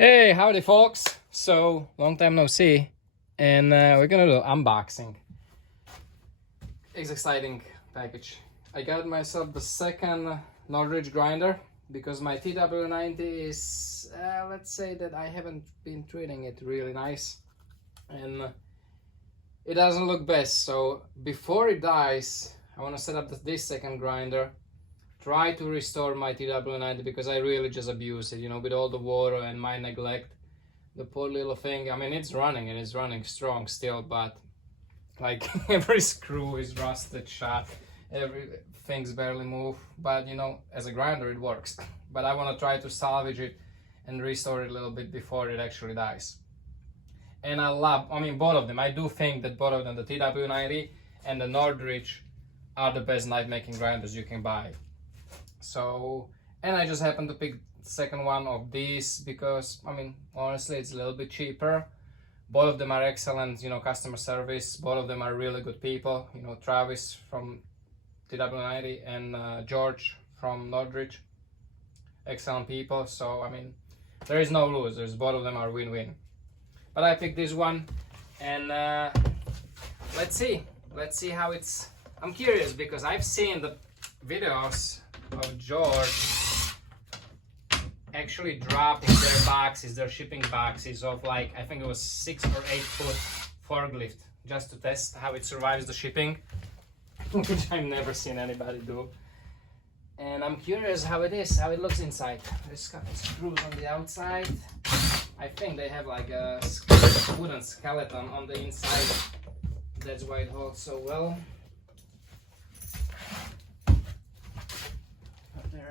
Hey, howdy folks. So, long time no see, and we're gonna do unboxing. It's exciting package. I got myself the second Northridge grinder because my TW90 is, let's say that I haven't been treating it really nice, and it doesn't look best. So before it dies, I want to set up this second grinder, try to restore my TW90 because I really just abuse it, you know, with all the water and my neglect. The poor little thing, I mean, it's running and it's running strong still, but like every screw is rusted shut, everything's barely move. But you know, as a grinder it works. But I want to try to salvage it and restore it a little bit before it actually dies. And I mean both of them. I do think that both of them, the TW90 and the Northridge, are the best knife making grinders you can buy. So, and I just happened to pick the second one of these because, I mean, honestly, it's a little bit cheaper. Both of them are excellent, you know, customer service. Both of them are really good people. You know, Travis from TW90 and George from Northridge, excellent people. So, I mean, there is no losers. Both of them are win-win. But I picked this one, and let's see how it's. I'm curious because I've seen the videos of George actually dropping their boxes, their shipping boxes of like, I think it was 6 or 8 foot forklift, just to test how it survives the shipping, which I've never seen anybody do. And I'm curious how it is, how it looks inside. There's got screws on the outside. I think they have like a wooden skeleton on the inside. That's why it holds so well.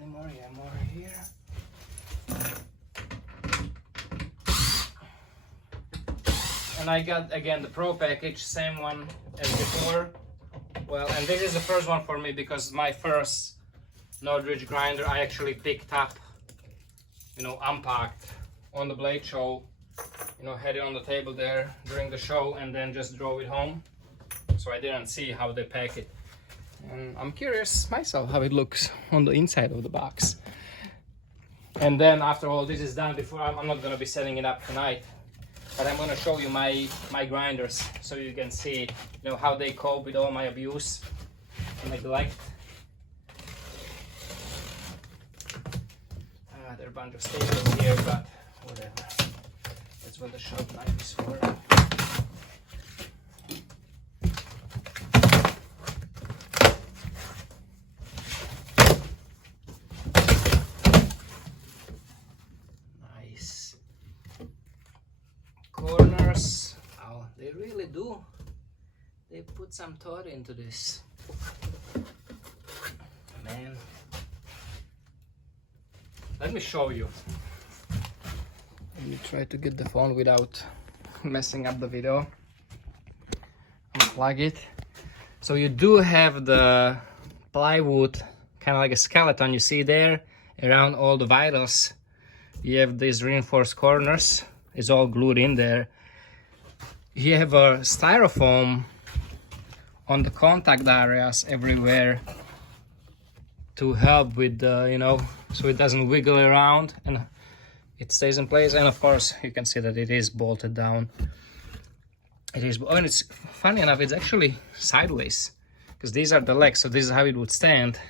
Anymore, yeah, more here. And I got again the Pro Package, same one as before. Well, and this is the first one for me because my first Northridge grinder I actually picked up, you know, unpacked on the blade show, you know, had it on the table there during the show and then just drove it home. So I didn't see how they pack it. And I'm curious myself how it looks on the inside of the box. And then after all this is done, before I'm not going to be setting it up tonight, but I'm going to show you my grinders so you can see, you know, how they cope with all my abuse and neglect. There are a bunch of staples here, but whatever. That's what the shop knife is for. Corners, oh, they really do. They put some thought into this. Man, let me show you. Let me try to get the phone without messing up the video. Unplug it. So you do have the plywood, kind of like a skeleton you see there, around all the vitals. You have these reinforced corners. It's all glued in there. You have a styrofoam on the contact areas everywhere to help with the, you know, so it doesn't wiggle around and it stays in place. And of course you can see that it is bolted down. It is, and it's funny enough, it's actually sideways because these are the legs, so this is how it would stand.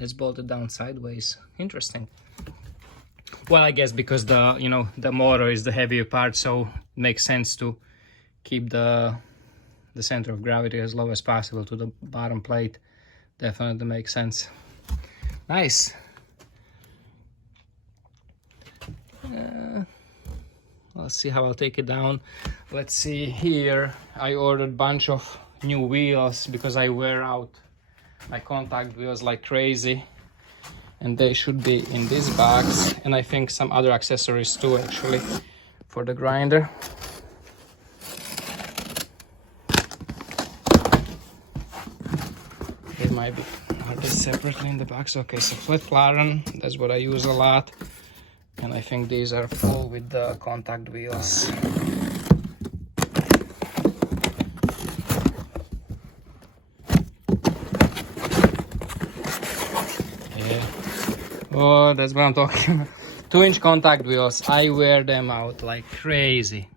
It's bolted down sideways. Interesting. Well, I guess because the, you know, the motor is the heavier part, so it makes sense to keep the center of gravity as low as possible to the bottom plate. Definitely makes sense. Nice. Let's see how I'll take it down. Let's see here. I ordered a bunch of new wheels because I wear out my contact wheels like crazy. And they should be in this box, and I think some other accessories too, actually, for the grinder. They might be, are they separately in the box? Okay, so flat flatten, that's what I use a lot. And I think these are full with the contact wheels. Oh, that's what I'm talking 2-inch contact wheels, I wear them out like crazy.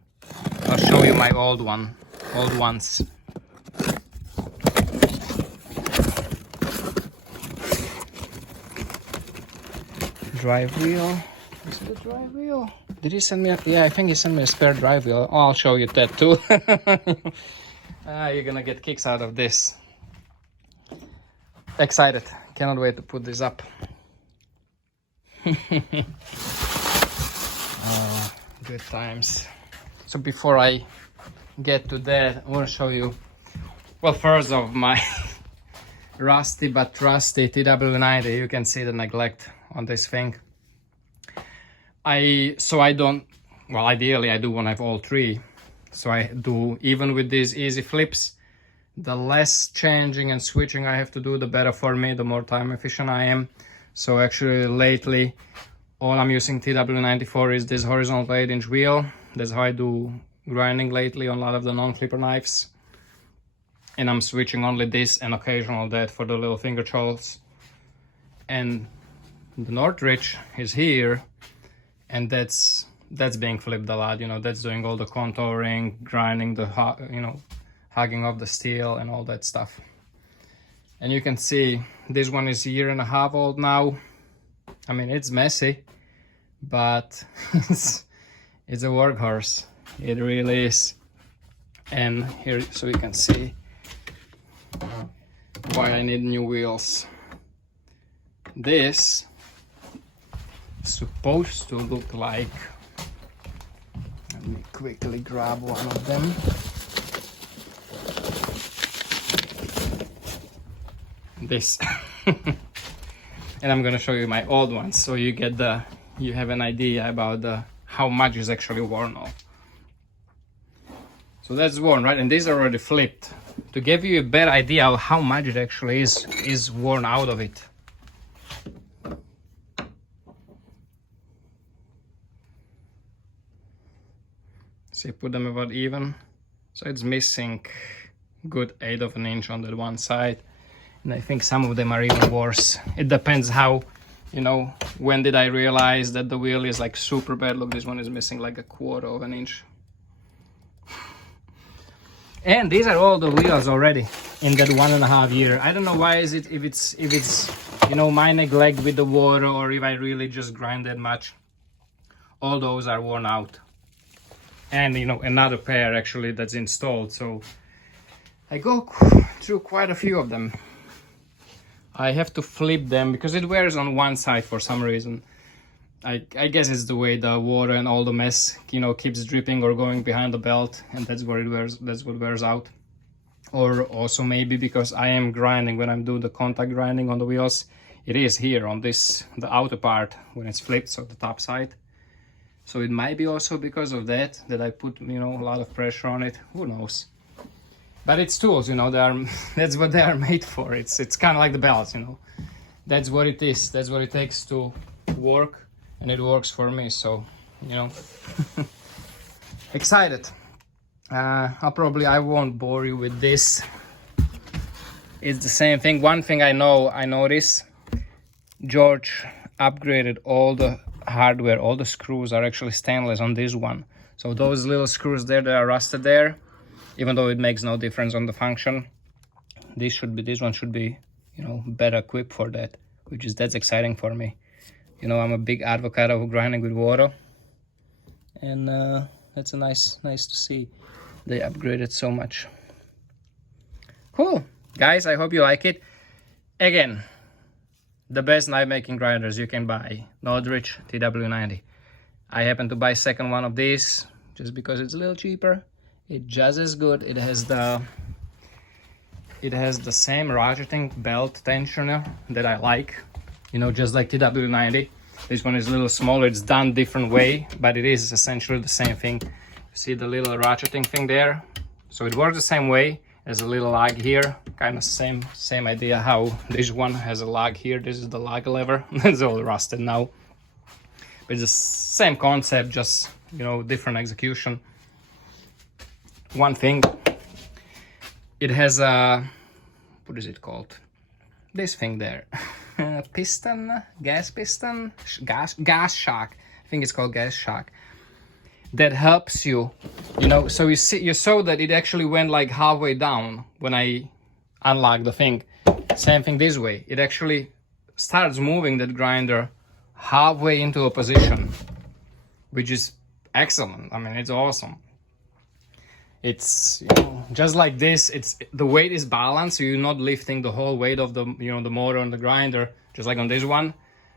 I'll show you my old ones. Drive wheel. Is it a drive wheel? Did he send me a... Yeah, I think he sent me a spare drive wheel. Oh, I'll show you that too. You're gonna get kicks out of this. Excited. Cannot wait to put this up. Oh, good times. So before I get to that, I want to show you, well, first of my rusty but trusty TW90. You can see the neglect on this thing. I don't, well, ideally I do want to have all three. So I do, even with these easy flips, the less changing and switching I have to do, the better for me, the more time efficient I am. So actually lately, all I'm using TW90 for is this horizontal 8-inch wheel. That's how I do grinding lately on a lot of the non-clipper knives. And I'm switching only this and occasional that for the little finger chords. And the Northridge is here, and that's being flipped a lot. You know, that's doing all the contouring, grinding the, you know, hugging of the steel and all that stuff. And you can see this one is 1.5 years old now. I mean, it's messy, but it's a workhorse. It really is. And here, so you can see why I need new wheels. This is supposed to look like, let me quickly grab one of them. This. And I'm gonna show you my old ones, so you get you have an idea about how much is actually worn off. So that's worn, right? And these are already flipped to give you a better idea of how much it actually is worn out of it. See, put them about even. So it's missing good 1/8 of an inch on that one side. And I think some of them are even worse. It depends how, you know, when did I realize that the wheel is like super bad. Look, this one is missing like 1/4 of an inch. And these are all the wheels already in that 1.5 year. I don't know why is it, if it's, you know, my neglect with the water, or if I really just grind that much. All those are worn out. And, you know, another pair actually that's installed. So I go through quite a few of them. I have to flip them because it wears on one side for some reason. I guess it's the way the water and all the mess, you know, keeps dripping or going behind the belt, and that's where it wears, that's what wears out. Or also maybe because I am grinding, when I'm doing the contact grinding on the wheels, it is here on this, the outer part when it's flipped, so the top side. So it might be also because of that I put, you know, a lot of pressure on it. Who knows? But it's tools, you know, they are, that's what they are made for. It's kind of like the belts, you know. That's what it is. That's what it takes to work, and it works for me. So, you know, excited. I won't bore you with this. It's the same thing. One thing I noticed, George upgraded all the hardware. All the screws are actually stainless on this one. So those little screws there that are rusted there, even though it makes no difference on the function, this one should be, you know, better equipped for that, that's exciting for me. You know, I'm a big advocate of grinding with water, and that's a nice to see they upgraded so much. Cool, guys, I hope you like it. Again, the best knife making grinders you can buy, Northridge TW90. I happen to buy second one of these just because it's a little cheaper. It's just as good. It has the same ratcheting belt tensioner that I like, you know, just like TW90. This one is a little smaller. It's done different way, but it is essentially the same thing. See the little ratcheting thing there? So it works the same way. There's a little lug here, kind of same idea how this one has a lug here. This is the lug lever. It's all rusted now, but it's the same concept, just, you know, different execution. One thing, it has a, what is it called? This thing there, piston, gas piston, gas shock. think it's called gas shock, that helps you, you know. So you saw that it actually went like halfway down when I unlocked the thing. Same thing this way. It actually starts moving that grinder halfway into a position, which is excellent. I mean, it's awesome. It's, you know, just like this, it's the weight is balanced, so you're not lifting the whole weight of the, you know, the motor and the grinder, just like on this one.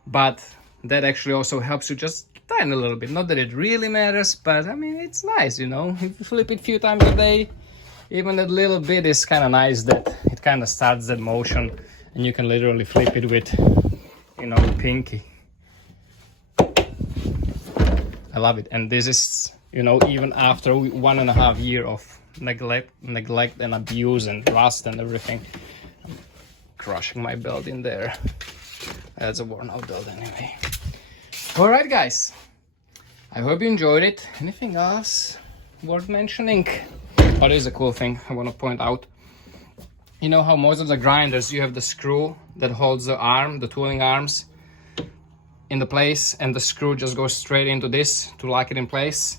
But that actually also helps you just tiny a little bit. Not that it really matters, but I mean, it's nice, you know. If you flip it a few times a day, even that little bit is kind of nice, that it kind of starts that motion, and you can literally flip it with, you know, pinky. I love it. And this is, you know, even after 1.5 years of neglect and abuse and rust and everything. I'm crushing my belt in there. That's a worn out belt anyway. All right, guys, I hope you enjoyed it. Anything else worth mentioning? What is a cool thing I want to point out? You know how most of the grinders, you have the screw that holds the arm, the tooling arms, in the place, and the screw just goes straight into this to lock it in place.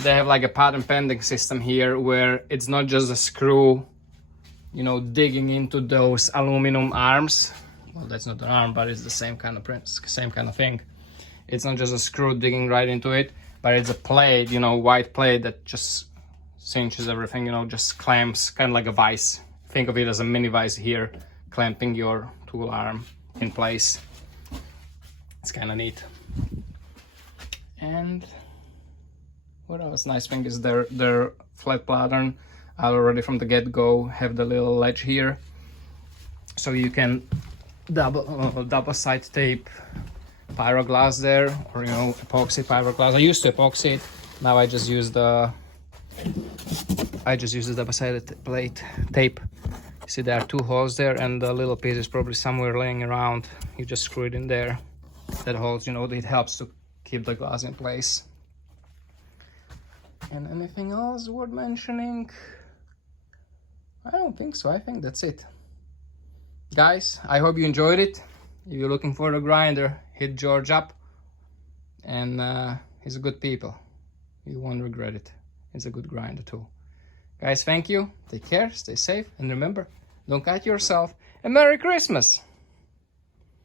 They have like a pattern pending system here, where it's not just a screw, you know, digging into those aluminum arms. Well, that's not an arm, but it's the same kind of print, same kind of thing. It's not just a screw digging right into it, but it's a plate, you know, white plate that just cinches everything, you know, just clamps, kind of like a vise. Think of it as a mini vise here, clamping your tool arm in place. It's kind of neat. And what else? Nice thing is their flat pattern. I already from the get-go have the little ledge here, so you can double side tape pyroglass there, or, you know, epoxy pyroglass. I used to epoxy it. Now I just use the double-sided plate tape. See, there are 2 holes there, and the little piece is probably somewhere laying around. You just screw it in there. That holds, you know, it helps to keep the glass in place. And anything else worth mentioning? I don't think so. I think that's it. Guys, I hope you enjoyed it. If you're looking for a grinder, hit George up. And he's a good people. You won't regret it. It's a good grinder too. Guys, thank you. Take care, stay safe, and remember, don't cut yourself. And Merry Christmas!